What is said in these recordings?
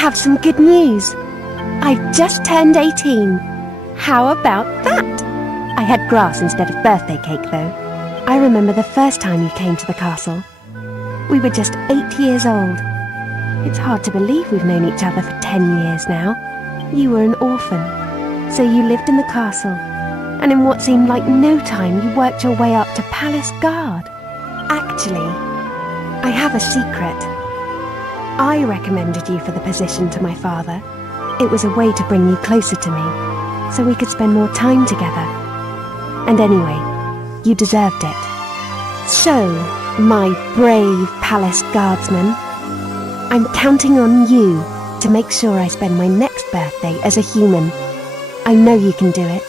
have some good news. I've just turned 18. How about that? I had grass instead of birthday cake, though. I remember the first time you came to the castle. We were just 8 years old. It's hard to believe we've known each other for 10 years now. You were an orphan, so you lived in the castle, and in what seemed like no time you worked your way up to palace guard. Actually, I have a secret. I recommended you for the position to my father. It was a way to bring you closer to me, so we could spend more time together. And anyway, you deserved it. So, my brave palace guardsman, I'm counting on you to make sure I spend my next birthday as a human. I know you can do it.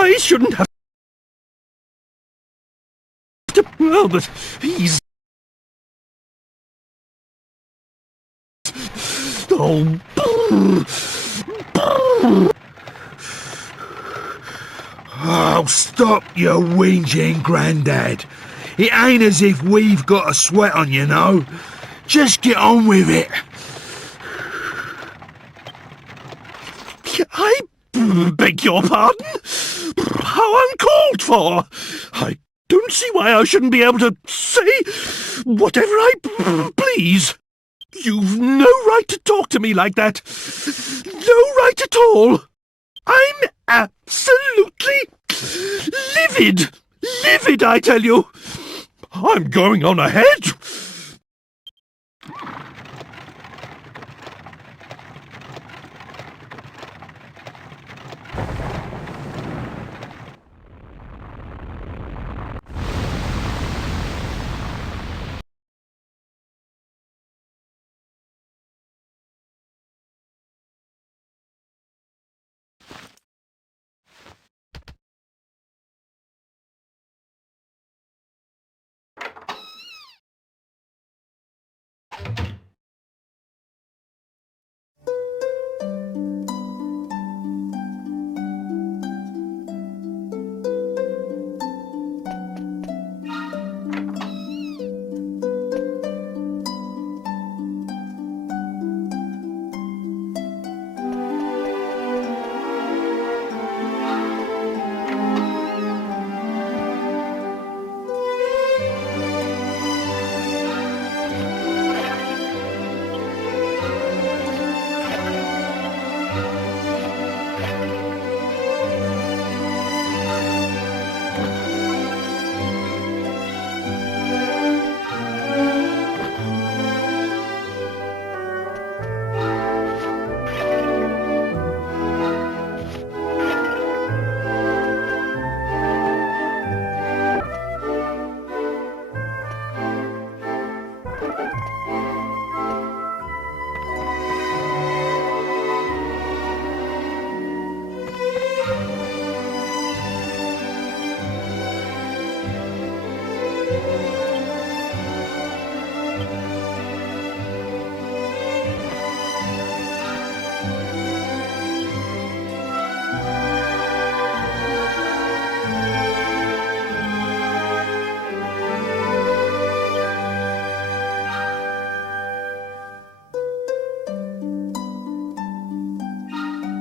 I shouldn't have to... Well, but he's... Oh... Oh, stop your whinging, Grandad. It ain't as if we've got a sweat on, you know. Just get on with it. I beg your pardon? How uncalled for! I don't see why I shouldn't be able to say whatever I please. You've no right to talk to me like that. No right at all. I'm absolutely livid. Livid, I tell you. I'm going on ahead.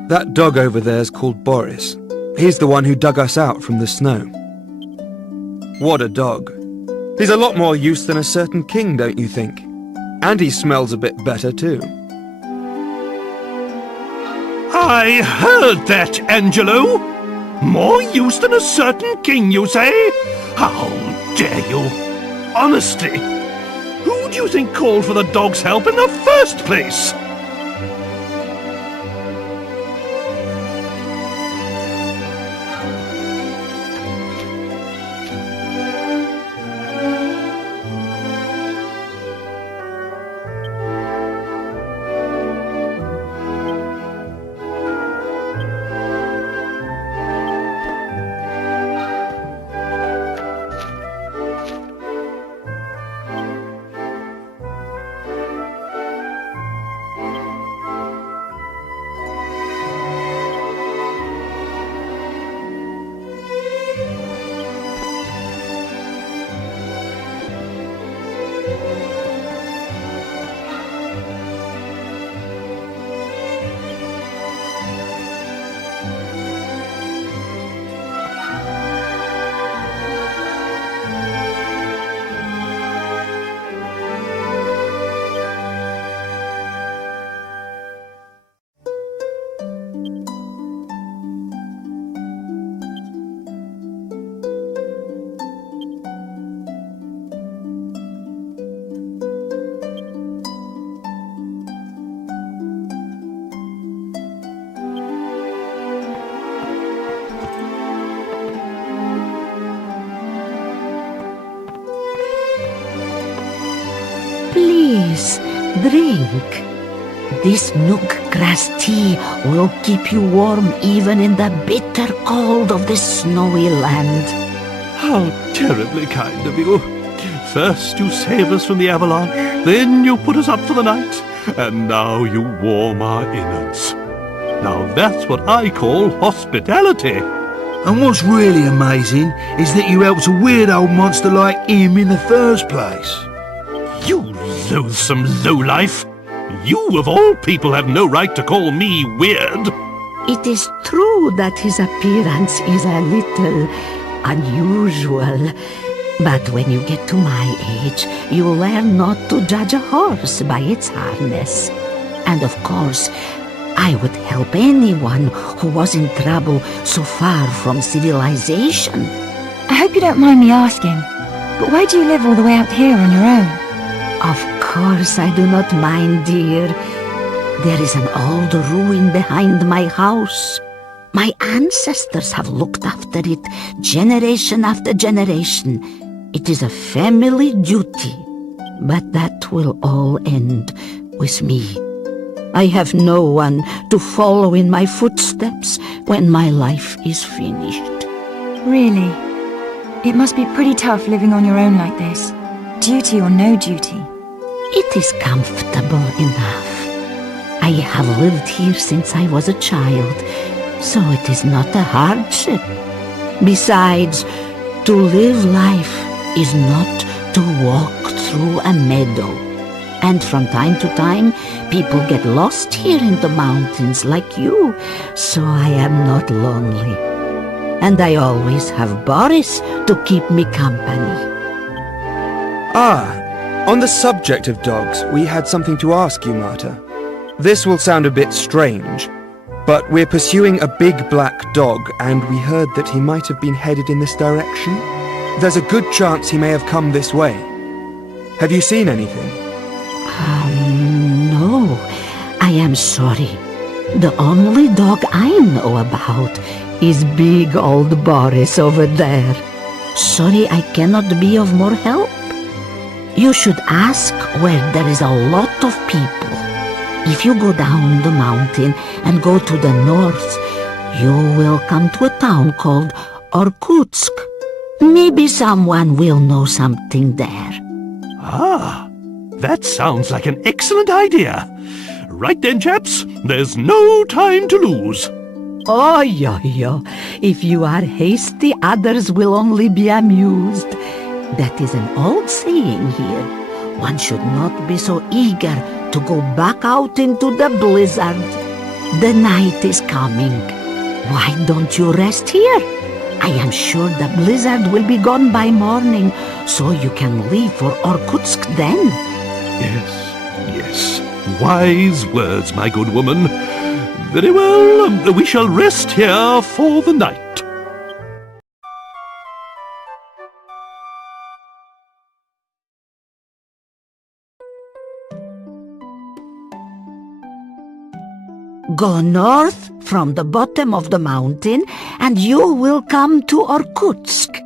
That dog over there's called Boris. He's the one who dug us out from the snow. What a dog. He's a lot more use than a certain king, don't you think? And he smells a bit better too. I heard that, Angelo. More use than a certain king, you say? How dare you? Honestly, who do you think called for the dog's help in the first place? Please, drink. This nook grass tea will keep you warm even in the bitter cold of this snowy land. How terribly kind of you. First you save us from the avalanche, then you put us up for the night, and now you warm our innards. Now that's what I call hospitality. And what's really amazing is that you helped a weird old monster like him in the first place. You loathsome lowlife! You, of all people, have no right to call me weird! It is true that his appearance is a little unusual, But when you get to my age, you learn not to judge a horse by its harness. And of course, I would help anyone who was in trouble so far from civilization. I hope you don't mind me asking, but why do you live all the way out here on your own? Of course I do not mind, dear. There is an old ruin behind my house. My ancestors have looked after it generation after generation. It is a family duty, but that will all end with me. I have no one to follow in my footsteps when my life is finished. Really? It must be pretty tough living on your own like this. Duty or no duty. It is comfortable enough. I have lived here since I was a child, so it is not a hardship. Besides, to live life is not to walk through a meadow. And from time to time, people get lost here in the mountains like you, so I am not lonely. And I always have Boris to keep me company. On the subject of dogs, we had something to ask you, Marta. This will sound a bit strange, but we're pursuing a big black dog, and we heard that he might have been headed in this direction. There's a good chance he may have come this way. Have you seen anything? No, I am sorry. The only dog I know about is big old Boris over there. Sorry I cannot be of more help. You should ask where there is a lot of people. If you go down the mountain and go to the north, you will come to a town called Orkutsk. Maybe someone will know something there. Ah, that sounds like an excellent idea. Right then, chaps, there's no time to lose. Oh, yo. If you are hasty, others will only be amused. That is an old saying here. One should not be so eager to go back out into the blizzard. The night is coming. Why don't you rest here? I am sure the blizzard will be gone by morning, so you can leave for Orkutsk then. Yes. Wise words, my good woman. Very well, we shall rest here for the night. Go north from the bottom of the mountain and you will come to Orkutsk.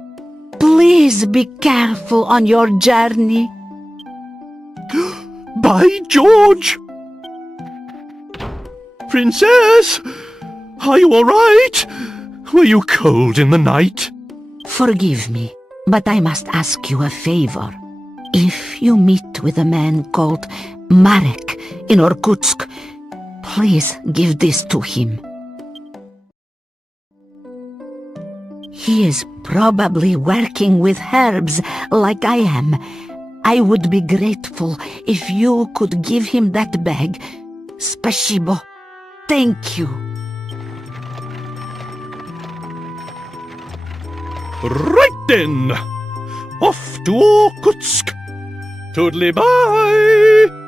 Please be careful on your journey. By George! Princess! Are you all right? Were you cold in the night? Forgive me, but I must ask you a favor. If you meet with a man called Marek in Orkutsk, please give this to him. He is probably working with herbs like I am. I would be grateful if you could give him that bag. Spasibo. Thank you. Right then. Off to Orkutsk. Toodly bye.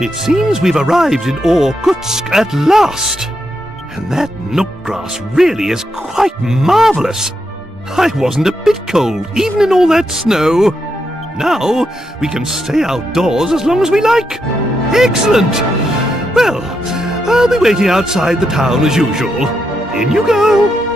It seems we've arrived in Orkutsk at last. And that nook grass really is quite marvellous. I wasn't a bit cold, even in all that snow. Now we can stay outdoors as long as we like. Excellent! Well, I'll be waiting outside the town as usual. In you go!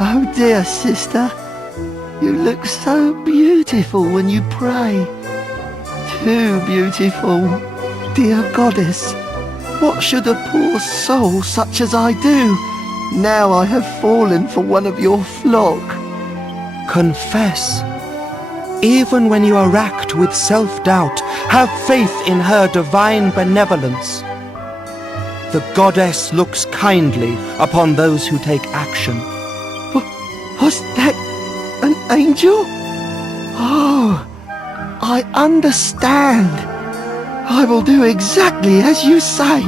Oh dear, sister, you look so beautiful when you pray. Too beautiful. Dear goddess, what should a poor soul such as I do, now I have fallen for one of your flock? Confess. Even when you are racked with self-doubt, have faith in her divine benevolence. The goddess looks kindly upon those who take action. Was that an angel? Oh, I understand. I will do exactly as you say.